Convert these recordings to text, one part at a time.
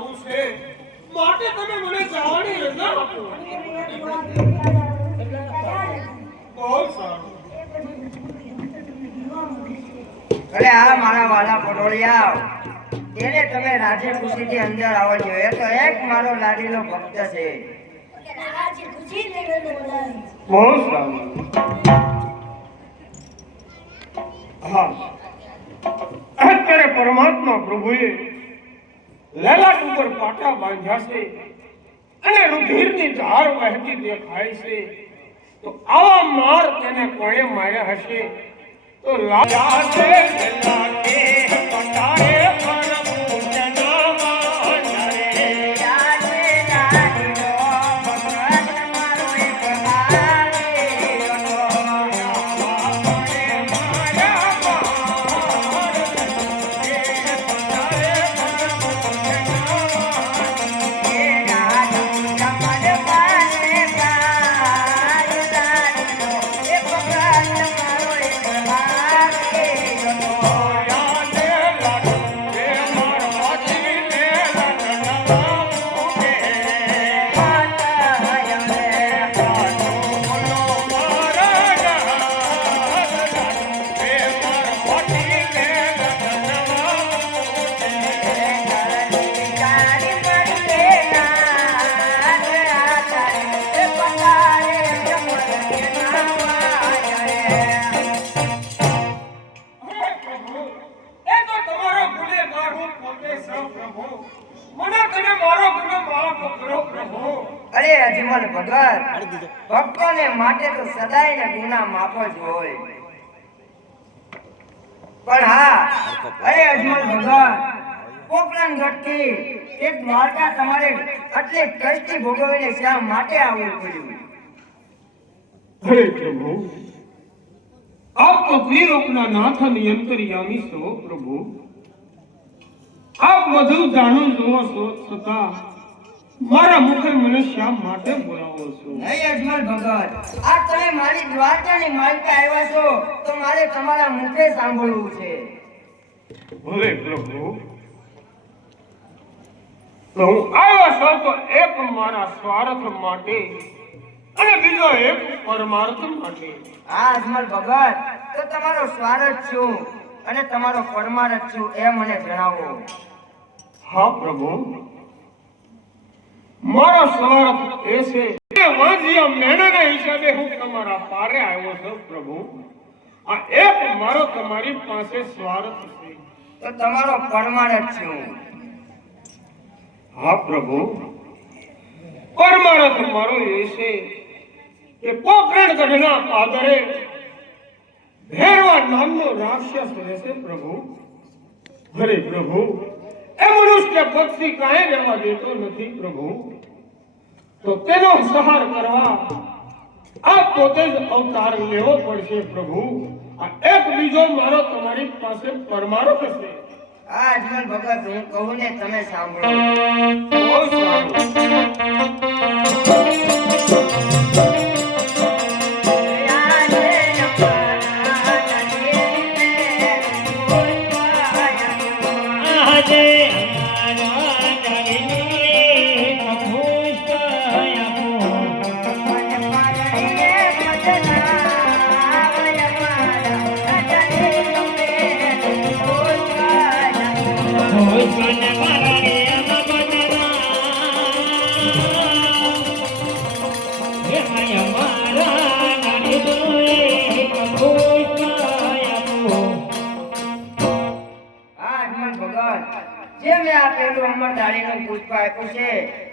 જાવું છે માટે તમે મને જવાની રજા આપો. બહુ સારું. અરે આ મારા વાલા પટોળિયા, એને તમે રાજી ખુશીથી અંદર આવો છો. એ તો એક મારો લાડીલો ભક્ત છે. બહુ સારું. હા, અત્યારે પરમાત્મા પ્રભુએ લલાટ ઉપર પાટા બાંધ્યા છે અને રુધિરની ધાર વહેતી દેખાય છે. તો આવા માર તેને કોણે માર્યા હશે? તો લાલા છે લાગે પટાએ અજમલ ભગત, ભક્તોને માટે તો સદાય ગુના માફ જ હોય. પણ હા, અરે અજમલ ભગત, પોકરણ ઘટકી એક દ્વારકા તમારે આટલી કષ્ટી ભોગવીને શા માટે આવવું પડ્યું? હે પ્રભુ, આપ તો ત્રિલોકના નાથ અને અંતર્યામી છો પ્રભુ. આપ બધું જાણો જોવો છો છતાં મારા મુખે મને શા માટે બોલાવો છો? નહીં અજમલ ભગત, આ તમે મારી દ્વારકાની માલિકા આવ્યા છો તો મારે તમારા મુખે સાંભળવું છે. ભલે પ્રભુ, તો હું આવ્યો છું તો એક મારા સ્વાર્થ માટે અને બીજો એક પરમાર્થ માટે. હા અજમલ ભગત, તો તમારો સ્વાર્થ શું અને તમારો પરમાર્થ શું એ મને જણાવો. હા પ્રભુ, મારો સ્વાર્થ એ છે કે વાંજિયા મેણાના હિસાબે હું તમારા પારે આવ્યો છું પ્રભુ. આ એક મારો તમારી પાસે સ્વાર્થ છે. તો તમારો પરમાર્થ શું? હા પ્રભુ, પરમાર્થ મારો એ છે કે પોકરણ ગઢના પાદરે ભેરવા નામનો રાક્ષસ રહેશે પ્રભુ. અરે પ્રભુ, એ મનુષ્ય પક્ષી કાંઈ રહેવા દેતો નથી પ્રભુ. તો તેનો સંહાર કરવા આ પોતે જ અવતાર લેવો પડશે પ્રભુ. આ એક બીજો મારો તમારી પાસે પરમાર્થ છે. હા અજમલ ભગત, હું કહું ને તમે સાંભળો. બહુ સારું.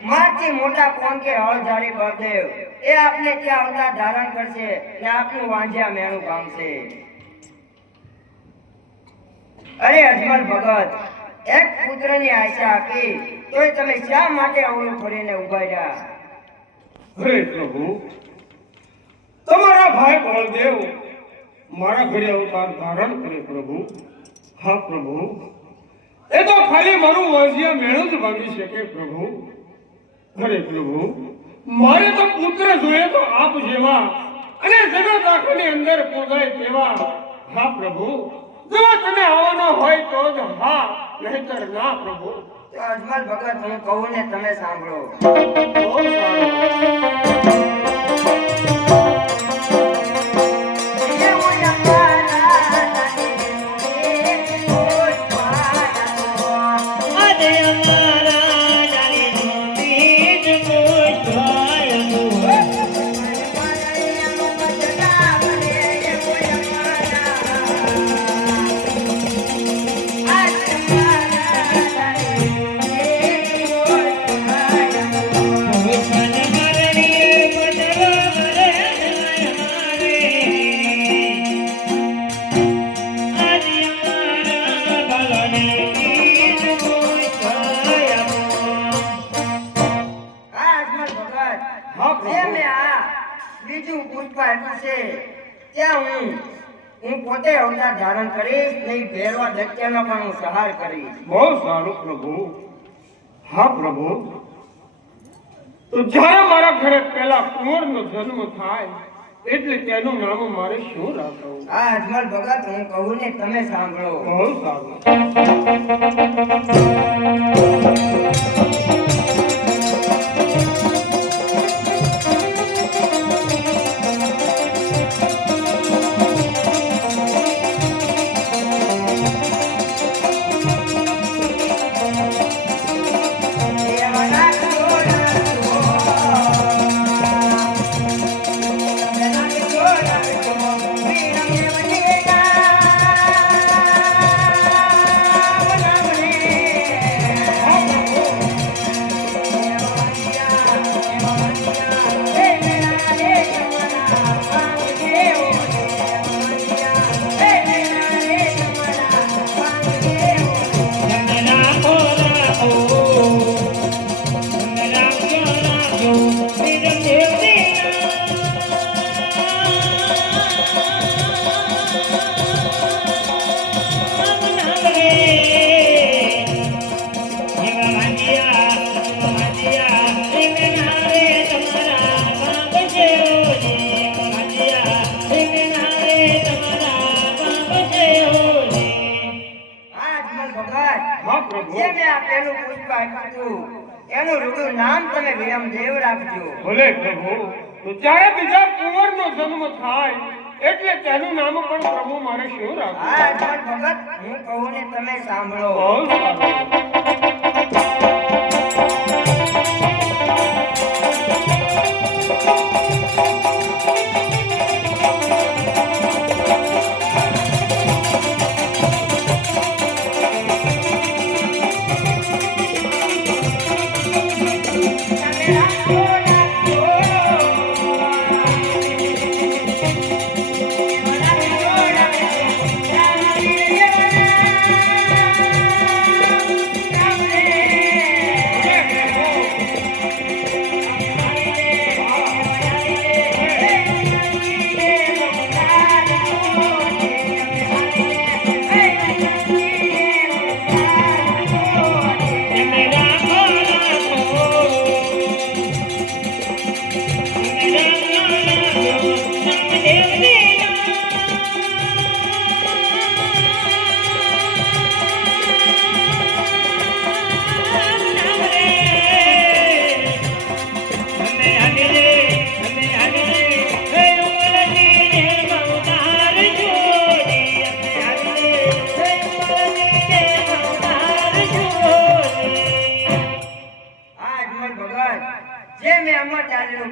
મારથી મોટા કોણ કે હળધારી બળદેવ, એ આપને ત્યાં અવતાર ધારણ કરશે ને આપનું વાંજ્યા મેણું ભાંગશે. અરે અજમલ ભગત, એક પુત્રની આશા આપી તોય તમે શા માટે અવળું ફરીને ઉભા રહ્યા? હે પ્રભુ, તમારા ભાઈ બળદેવ મારા ઘરે અવતાર ધારણ કરે પ્રભુ. હા પ્રભુ, એ તો ખાલી મારું વાંજિયા મેણું જ ભાંગી શકે પ્રભુ. અરે પ્રભુ, મારે તો પુત્ર જોઈએ તો આપ જેવા અને જગત આખાની અંદર પોગાય તેવા. હા પ્રભુ, જો તમે આવવાનો હોય તો જ હા, નહીતર ના પ્રભુ. તો અજમલ ભગત હું કહું ને તમે સાંભળો. બહુ સારું. બીજું પુષ્પા એટલું છે ત્યાં હું પોતે અવતાર ધારણ કરીશ નહીં ભેરવા દૈત્યનો પણ હું સહાર કરીશ. બહુ સારું પ્રભુ. હા પ્રભુ. તો જ્યારે મારા ઘરે પેલા કુંવરનો જન્મ થાય એટલે તેનું નામ મારે શું રાખવું? હા અજમલ ભગત હું કહું ને તમે સાંભળો. બહુ સારું. એનું રૂડું નામ તમે વિરમદેવ રાખજો. ભલે પ્રભુ. તો જ્યારે બીજા કુંવરનો જન્મ થાય એટલે તેનું નામ પણ પ્રભુ મારે શું રાખવું? હા અજમલ ભગત હું કહું ને તમે સાંભળો. બહુ સારું.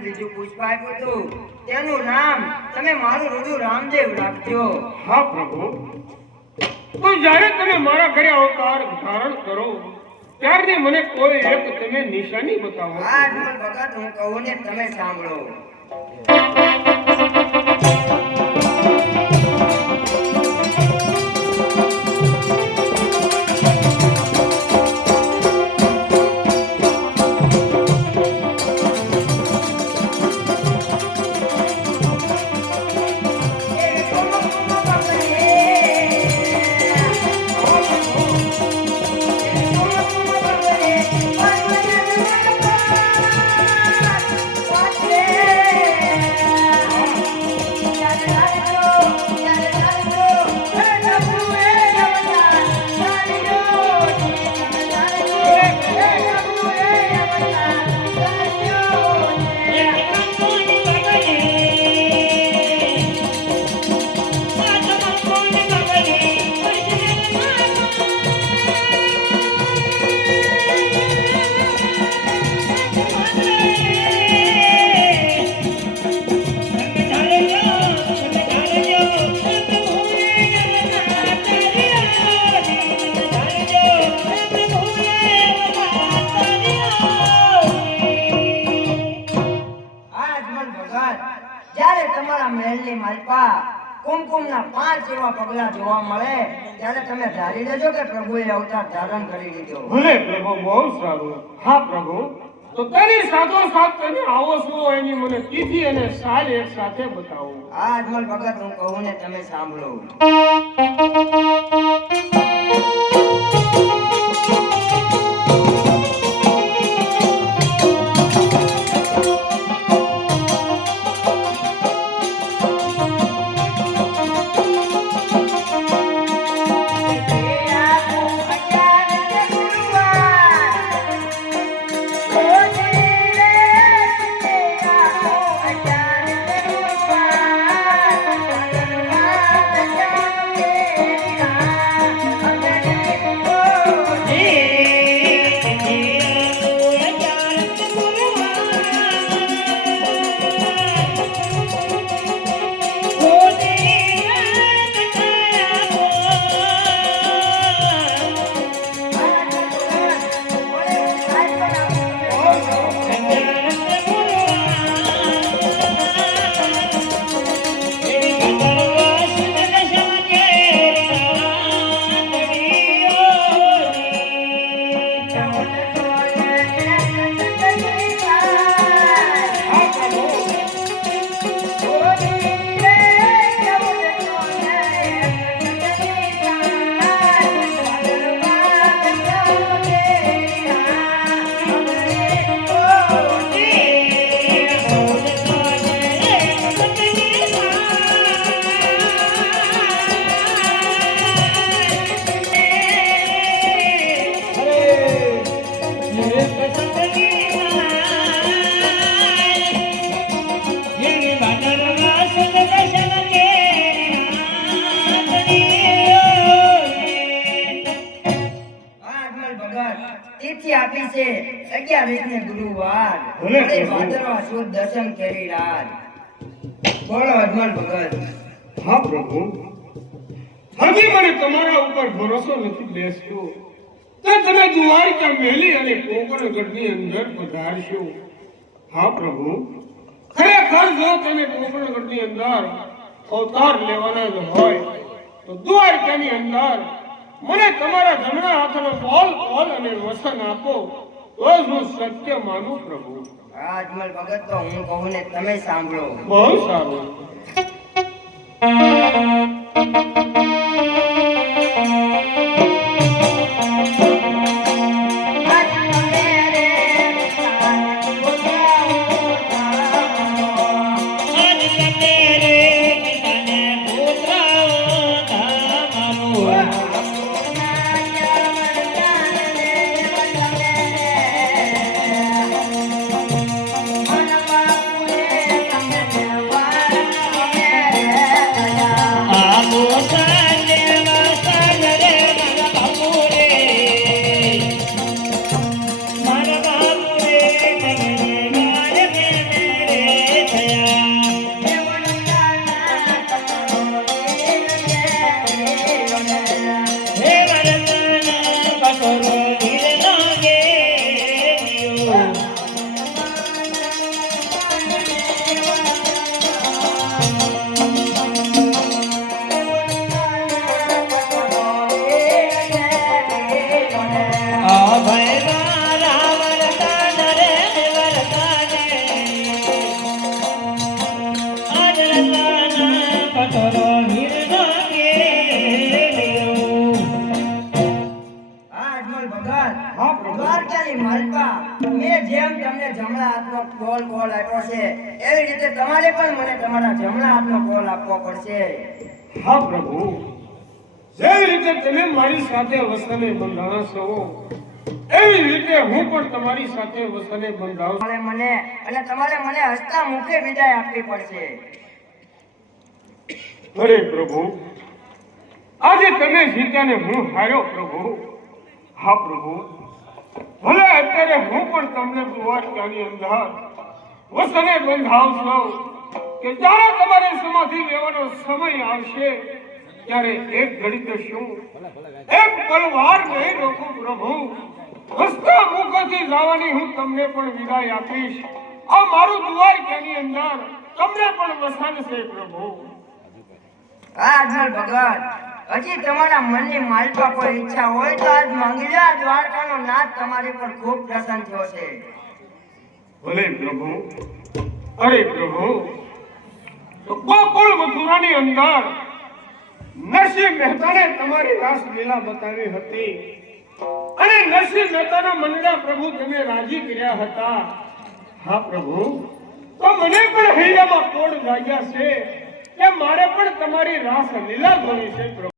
બીજું પુષ્પા આપ્યું હતું તેનું નામ તમે મારું રૂડું રામદેવ રાખજો. હા પ્રભુ. તો જ્યારે તમે મારા ઘરે અવતાર ધારણ કરો ત્યારથી મને કોઈ એક તમે નિશાની બતાવો. હા અજમલ ભગત હું કહું ને તમે સાંભળો. હુકુમના 5 એવા પગલા જોવા મળે ત્યારે તમે ધારી લેજો કે પ્રભુએ અવતાર ધારણ કરી લીધો. ભલે પ્રભુ, બહુ સારું. હા પ્રભુ, તો તેની સાથોસાથ તમે આવો છો એની મને તિથિ અને સાલ એક સાથે બતાવો. આ અજમલ ભગત હું કહું ને તમે સાંભળો. તિથિ આપી છે 11 ને ગુરુવાર. ભલે ભલે પ્રભુ. ભાદરવા સુદ દર્શન કરી રાત. બોલો અજમલ ભગત. હા પ્રભુ, હજી મને તમારા ઉપર ભરોસો નથી બેસતો કે તમે દ્વારકા મેલી અને કોકણગઢની અંદર પધારશો. હા પ્રભુ, ખરેખર જો તમે કોકણગઢની અંદર અવતાર લેવાના જ હોય તો દ્વારકાની અંદર મને તમારા જમણા હાથનો બોલ અને વસન આપો તો જ હું સત્ય માનું પ્રભુ. આ અજમલ ભગત તો હું કહું ને તમે સાંભળો. બહુ સારું. દ્વારકાની માલપા મેં જેમ તમને જમણા હાથનો કોલ આપ્યો છે એવી રીતે તમારે પણ મને તમારા જમણા હાથનો કોલ આપવો પડશે. હા પ્રભુ, જેવી રીતે તમે મારી સાથે વસને બંધાણા છો એવી રીતે હું પણ તમારી સાથે વસને બંધાવ. તમારે મને હસતા મુખે વિદાય આપવી પડશે. અરે પ્રભુ, આજે તમે જીત્યા ને હું હાર્યો પ્રભુ. હા પ્રભુ, ભલે અત્યારે હું પણ તમને દ્વારકાની અંદર વસને બંધાવશો કે જ્યારે તમારે સમાધિ લેવાનો સમય આવશે ત્યારે એક ઘડી તો શું એક પલવાર નહીં રોકું પ્રભુ. હસતા મુખથી જવાની હું તમને પણ વિદાય આપીશ. આ મારું દ્વારકાની અંદર તમને પણ વસન છે પ્રભુ. હા અજમલ ભગત, હજી તમારા મનની માલપા કોઈ ઈચ્છા હોય તો આજ માંગી લે. આ દ્વારકાનો નાથ તમારી પર ખૂબ પ્રસન્ન થયો છે. ભલે પ્રભુ. અરે પ્રભુ, તો ગોકુળ મથુરાની અંદર નરસિંહ મહેતાને તમારી રાસલીલા બતાવી હતી અને નરસિંહ મહેતાના મનના પ્રભુ તમે રાજી કર્યા હતા. હા પ્રભુ, તો મને પણ હૈયામાં કોડ લાગ્યા છે કે મારે પણ તમારી રાસલીલા જોવી છે પ્રભુ.